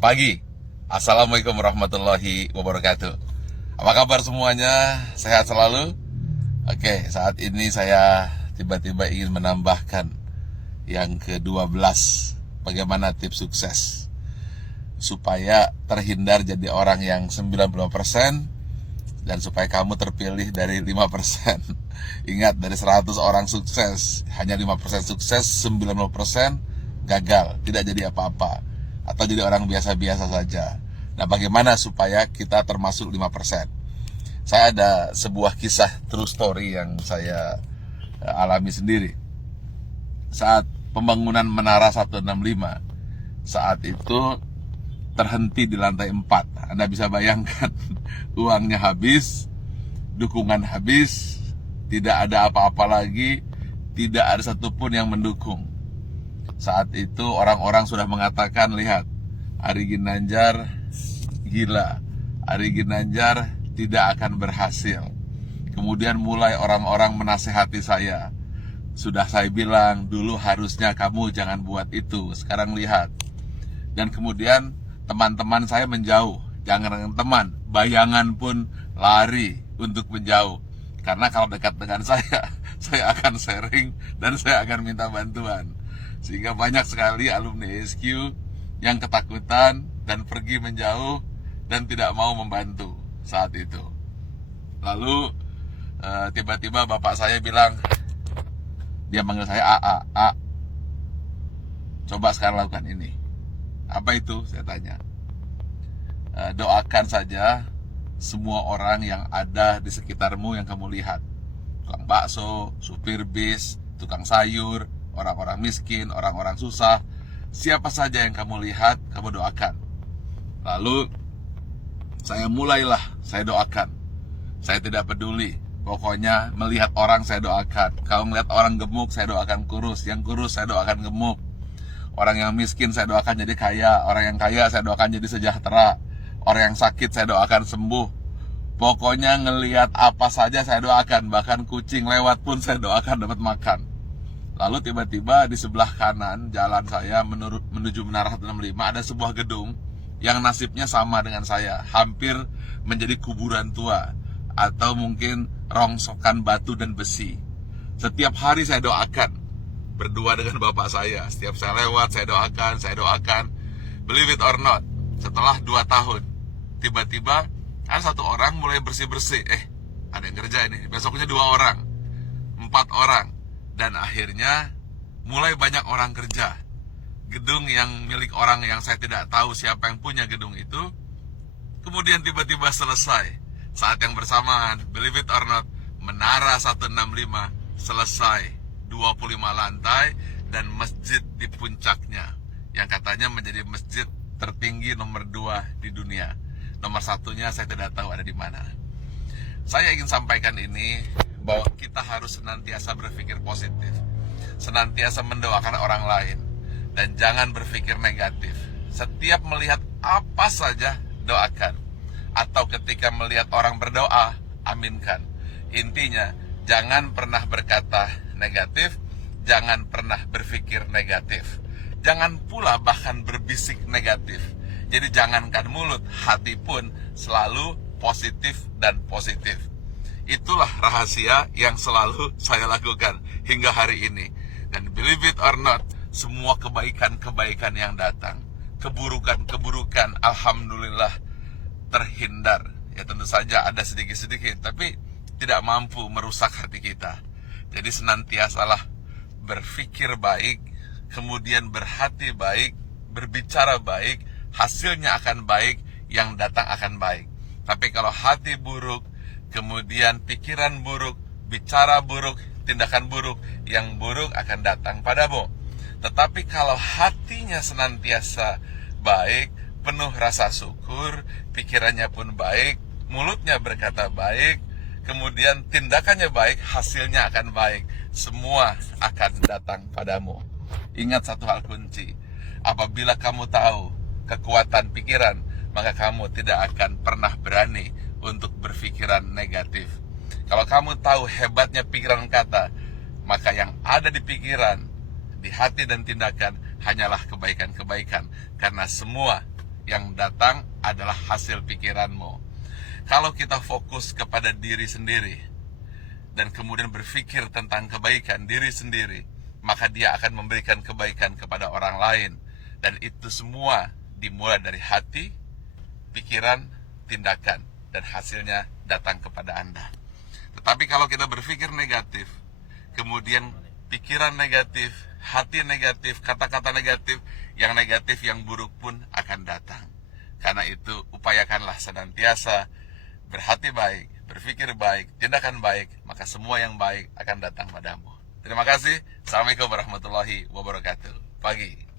pagi. Assalamualaikum warahmatullahi wabarakatuh. Apa kabar semuanya? Sehat selalu? Oke, saat ini saya tiba-tiba ingin menambahkan yang ke-12. Bagaimana tips sukses supaya terhindar jadi orang yang 90% dan supaya kamu terpilih dari 5%. Ingat, dari 100 orang sukses, hanya 5% sukses, 90% gagal, tidak jadi apa-apa, atau jadi orang biasa-biasa saja. Nah, bagaimana supaya kita termasuk 5%? Saya ada sebuah kisah true story yang saya alami sendiri. Saat pembangunan Menara 165, saat itu terhenti di lantai 4. Anda bisa bayangkan, uangnya habis, dukungan habis, tidak ada apa-apa lagi, tidak ada satupun yang mendukung. Saat itu orang-orang sudah mengatakan, lihat, Ari Ginanjar gila, Ari Ginanjar tidak akan berhasil. Kemudian mulai orang-orang menasehati saya. Sudah saya bilang, dulu harusnya kamu jangan buat itu, sekarang lihat. Dan kemudian teman-teman saya menjauh. Jangan teman, bayangan pun lari untuk menjauh. Karena kalau dekat dengan saya akan sharing dan saya akan minta bantuan. Sehingga banyak sekali alumni SQ yang ketakutan dan pergi menjauh dan tidak mau membantu saat itu. Lalu tiba-tiba bapak saya bilang, dia manggil saya A, coba sekarang lakukan ini. Apa itu? Saya tanya. Doakan saja semua orang yang ada di sekitarmu yang kamu lihat. Tukang bakso, supir bis, tukang sayur, orang-orang miskin, orang-orang susah, siapa saja yang kamu lihat, kamu doakan. Lalu saya doakan. Saya tidak peduli, pokoknya melihat orang saya doakan. Kalau melihat orang gemuk, saya doakan kurus. Yang kurus saya doakan gemuk. Orang yang miskin saya doakan jadi kaya. Orang yang kaya saya doakan jadi sejahtera. Orang yang sakit saya doakan sembuh. Pokoknya ngelihat apa saja saya doakan. Bahkan kucing lewat pun saya doakan dapat makan. Lalu tiba-tiba di sebelah kanan jalan saya menuju Menara 165 ada sebuah gedung yang nasibnya sama dengan saya, hampir menjadi kuburan tua atau mungkin rongsokan batu dan besi. Setiap hari saya doakan, berdua dengan bapak saya. Setiap saya lewat saya doakan. Believe it or not, setelah 2 tahun tiba-tiba ada satu orang mulai bersih-bersih. Ada yang kerja ini. Besoknya 2 orang, 4 orang. Dan akhirnya mulai banyak orang kerja. Gedung yang milik orang yang saya tidak tahu siapa yang punya gedung itu, kemudian tiba-tiba selesai. Saat yang bersamaan, believe it or not, Menara 165 selesai, 25 lantai dan masjid di puncaknya, yang katanya menjadi masjid tertinggi nomor 2 di dunia. Nomor 1-nya saya tidak tahu ada di mana. Saya ingin sampaikan ini, bahwa kita harus senantiasa berpikir positif, senantiasa mendoakan orang lain, dan jangan berpikir negatif. Setiap melihat apa saja, doakan. Atau ketika melihat orang berdoa, aminkan. Intinya, jangan pernah berkata negatif, jangan pernah berpikir negatif, jangan pula bahkan berbisik negatif. Jadi jangankan mulut, hati pun selalu positif dan positif. Itulah rahasia yang selalu saya lakukan hingga hari ini. Dan believe it or not, semua kebaikan-kebaikan yang datang, keburukan-keburukan, alhamdulillah terhindar. Ya tentu saja ada sedikit-sedikit, tapi tidak mampu merusak hati kita. Jadi senantiasalah berpikir baik, kemudian berhati baik, berbicara baik, hasilnya akan baik, yang datang akan baik. Tapi kalau hati buruk, kemudian pikiran buruk, bicara buruk, tindakan buruk, yang buruk akan datang padamu. Tetapi kalau hatinya senantiasa baik, penuh rasa syukur, pikirannya pun baik, mulutnya berkata baik, kemudian tindakannya baik, hasilnya akan baik. Semua akan datang padamu. Ingat satu hal kunci, apabila kamu tahu kekuatan pikiran, maka kamu tidak akan pernah berani untuk berpikiran negatif. Kalau kamu tahu hebatnya pikiran kata, maka yang ada di pikiran, di hati dan tindakan hanyalah kebaikan-kebaikan. Karena semua yang datang adalah hasil pikiranmu. Kalau kita fokus kepada diri sendiri dan kemudian berpikir tentang kebaikan diri sendiri, maka dia akan memberikan kebaikan kepada orang lain. Dan itu semua dimulai dari hati, pikiran, tindakan, dan hasilnya datang kepada Anda. Tetapi kalau kita berpikir negatif, kemudian pikiran negatif, hati negatif, kata-kata negatif, yang buruk pun akan datang. Karena itu upayakanlah senantiasa berhati baik, berpikir baik, tindakan baik, maka semua yang baik akan datang padamu. Terima kasih. Assalamualaikum warahmatullahi wabarakatuh. Pagi.